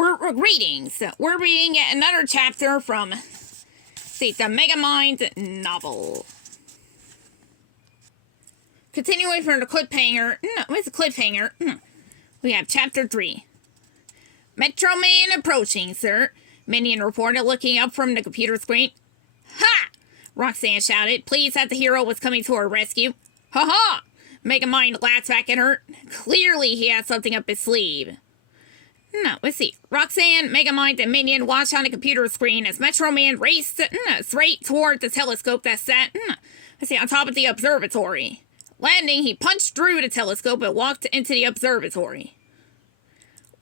Greetings. We're reading another chapter from the Megamind novel. Continuing from the cliffhanger. What's the cliffhanger? We have chapter 3. Metro Man approaching, sir. Minion reported, looking up from the computer screen. Ha! Roxanne shouted, pleased that the hero was coming to her rescue. Ha ha! Megamind laughed back at her. Clearly he had something up his sleeve. Let's see. Roxanne, Megamind, and Minion watched on the computer screen as Metro Man raced straight toward the telescope that sat on top of the observatory. Landing, he punched through the telescope and walked into the observatory.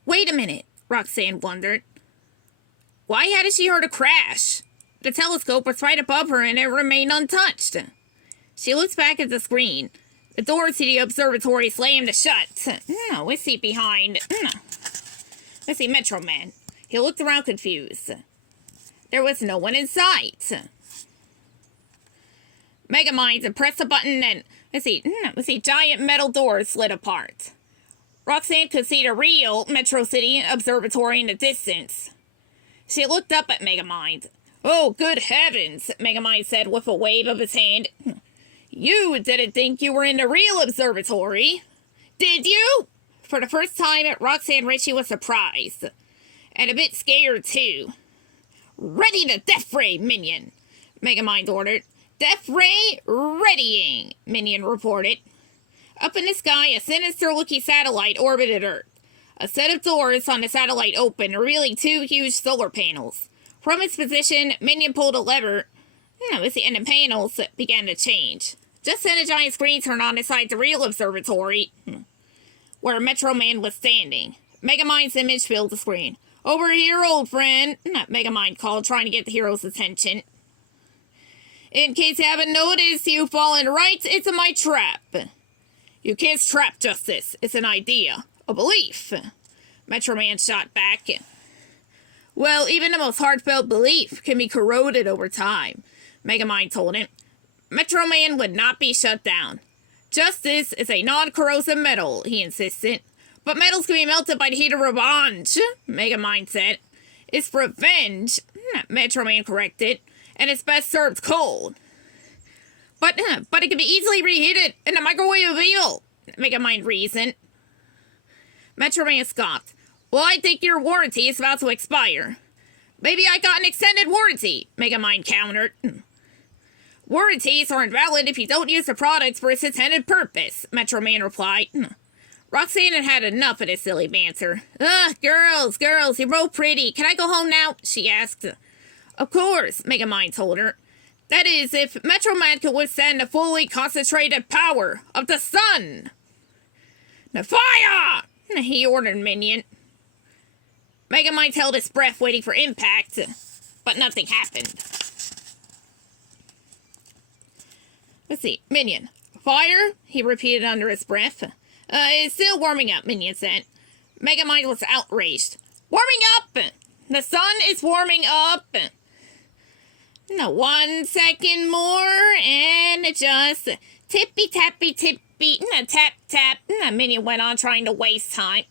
Wait a minute, Roxanne wondered. Why hadn't she heard a crash? The telescope was right above her and it remained untouched. She looked back at the screen. The door to the observatory slammed shut. Let's see behind. Let's see, Metro Man. He looked around confused. There was no one in sight. Megamind pressed a button and, let's see, giant metal doors slid apart. Roxanne could see the real Metro City Observatory in the distance. She looked up at Megamind. Oh, good heavens, Megamind said with a wave of his hand. You didn't think you were in the real observatory, did you? For the first time, Roxanne Ritchie was surprised. And a bit scared, too. Ready to death ray, Minion, Megamind ordered. Death ray readying, Minion reported. Up in the sky, a sinister-looking satellite orbited Earth. A set of doors on the satellite opened, revealing 2 huge solar panels. From its position, Minion pulled a lever, and the panels began to change. Just then, a giant screen turned on inside the real observatory, where Metro Man was standing. Megamind's image filled the screen. Over here, old friend, Megamind called, trying to get the hero's attention. In case you haven't noticed, you've fallen right into my trap. You can't trap justice. It's an idea. A belief. Metro Man shot back. Well, even the most heartfelt belief can be corroded over time, Megamind told him. Metro Man would not be shut down. Justice is a non-corrosive metal, he insisted. But metals can be melted by the heat of revenge, Megamind said. It's revenge, Metro Man corrected, and it's best served cold. But it can be easily reheated in a microwave oven, Megamind reasoned. Metro Man scoffed. Well, I think your warranty is about to expire. Maybe I got an extended warranty, Megamind countered. Warranties are invalid if you don't use the product for its intended purpose, Metro Man replied. Roxanne had had enough of this silly banter. Ugh, girls, you're both pretty. Can I go home now? She asked. Of course, Megamind told her. That is, if Metro Man could withstand the fully concentrated power of the sun. Now fire! He ordered Minion. Megamind held his breath waiting for impact, but nothing happened. Let's see. Minion. Fire? He repeated under his breath. It's still warming up, Minion said. Megamind was outraged. Warming up! The sun is warming up! No, 1 second more, and just tippy-tappy, tap-tap. Minion went on, trying to waste time.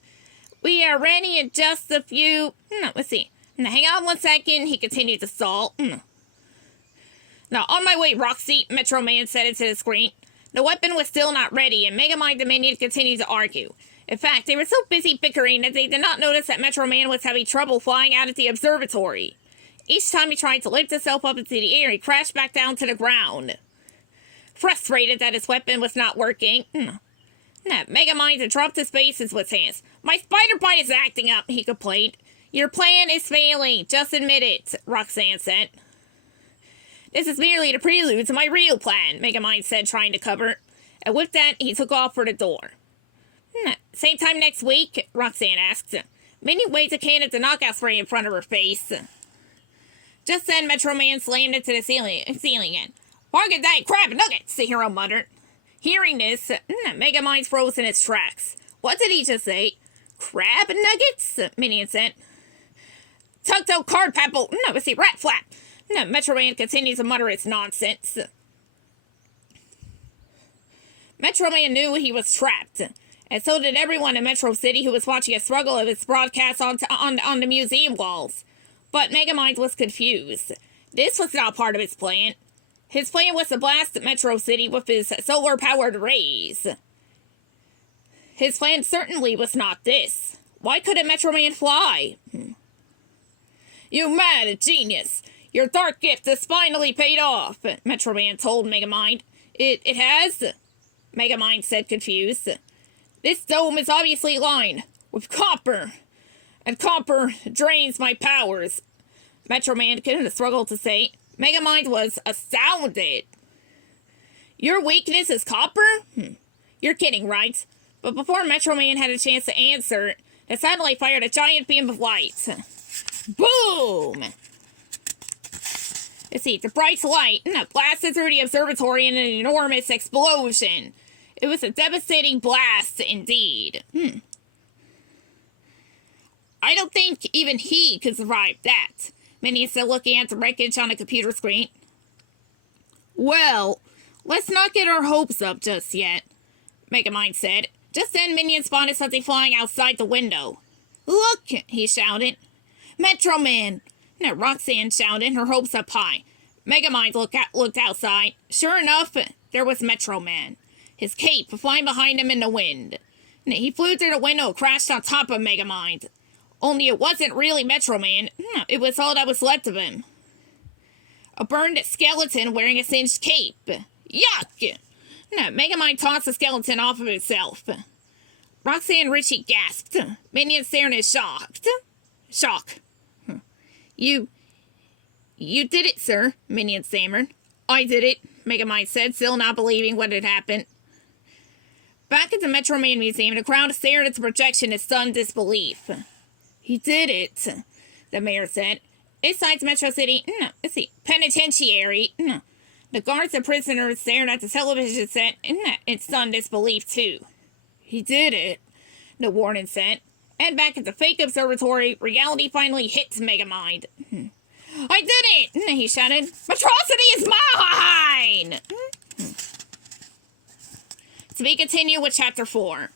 We are ready in just a few... let's see. Now, hang on 1 second. He continued to stall. Now, on my way, Roxy, Metro Man said into the screen. The weapon was still not ready, and Megamind and Minion continued to argue. In fact, they were so busy bickering that they did not notice that Metro Man was having trouble flying out of the observatory. Each time he tried to lift himself up into the air, he crashed back down to the ground. Frustrated that his weapon was not working, Megamind had dropped his bases with his hands. My spider bite is acting up, he complained. Your plan is failing, just admit it, Roxanne said. This is merely the prelude to my real plan, Megamind said, trying to cover. And with that, he took off for the door. Same time next week, Roxanne asked. Minion waved a can of the knockout spray in front of her face. Just then, Metro Man slammed into the ceiling again. Bargain day, crab nuggets, the hero muttered. Hearing this, Megamind froze in its tracks. What did he just say? Crab nuggets? Minion said. Tug-toe card papple. Let's see, rat flap. Metro Man continues to mutter its nonsense. Metro Man knew he was trapped, And so did everyone in Metro City who was watching a struggle of its broadcast on the museum walls. But Megamind was confused. This was not part of his plan. His plan was to blast Metro City with his solar-powered rays. His plan certainly was not this. Why couldn't Metro Man fly? You mad genius! Your dark gift has finally paid off, Metro Man told Megamind. It has? Megamind said, confused. This dome is obviously lined with copper, and copper drains my powers. Metro Man couldn't struggle to say. Megamind was astounded. Your weakness is copper? You're kidding, right? But before Metro Man had a chance to answer, the satellite fired a giant beam of light. Boom! Let's see, the bright light blasted through the observatory in an enormous explosion. It was a devastating blast indeed. I don't think even he could survive that, Minion said, looking at the wreckage on a computer screen. Well, let's not get our hopes up just yet, Megamind said. Just then, Minion spotted something flying outside the window. Look, he shouted. Metro Man! Roxanne shouted, her hopes up high. Megamind looked outside. Sure enough, there was Metro Man, his cape flying behind him in the wind. He flew through the window, crashed on top of Megamind. Only it wasn't really Metro Man. It was all that was left of him. A burned skeleton wearing a singed cape. Yuck! Megamind tossed the skeleton off of himself. Roxanne and Richie gasped. Minion stared in shock. You did it, sir, Minion stammered. I did it, Megamind said, still not believing what had happened. Back at the Metro Man Museum, the crowd stared at the projection in stunned disbelief. He did it, the mayor said. Inside Metro City, penitentiary, the guards and prisoners stared at the television set in stunned disbelief, too. He did it, the warden said. And back at the fake observatory, reality finally hit Megamind. I did it, he shouted. Metrocity is mine! To be continued with Chapter 4.